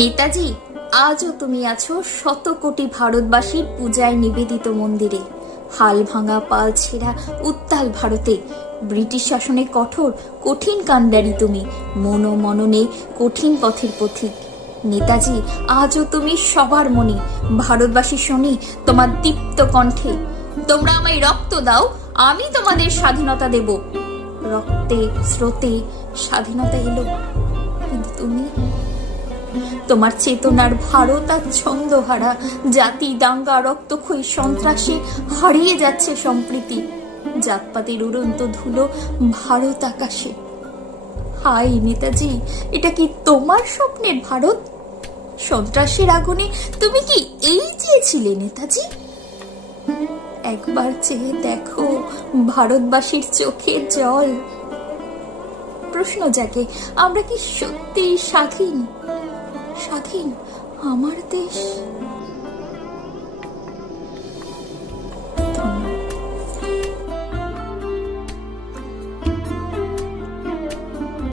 নেতাজি, আজও তুমি আছো শত কোটি ভারতবাসীর পূজায় নিবেদিত মন্দিরে। হাল ভাঙা পাল ছেঁড়া উত্তাল ভারতে ব্রিটিশ শাসনে কঠোর কঠিন কাণ্ডারি তুমি, মননে কঠিন পথের পথিক। নেতাজি, আজও তুমি সবার মনে, ভারতবাসী শোনে তোমার দীপ্ত কণ্ঠে। তোমরা আমায় রক্ত দাও, আমি তোমাদের স্বাধীনতা দেব। রক্তে স্রোতে স্বাধীনতা এলো, কিন্তু তুমি, তোমার চেতনার ভারত আর ছন্দহারা, জাতি দাঙ্গা রক্তক্ষয়ী সন্ত্রাসে হারিয়ে যাচ্ছে সম্প্রীতি। জাতপাতের উড়ন্ত ধুলো ভারত আকাশে। হাই নেতাজি, এটা কি তোমার স্বপ্নের ভারত? সন্ত্রাসের আগুনে তুমি কি এই চেয়েছিলে নেতাজি? একবার চেয়ে দেখো ভারতবাসীর চোখের জল। প্রশ্ন জাগে, আমরা কি সত্যি স্বাধীন? স্বাধীন আমার দেশ।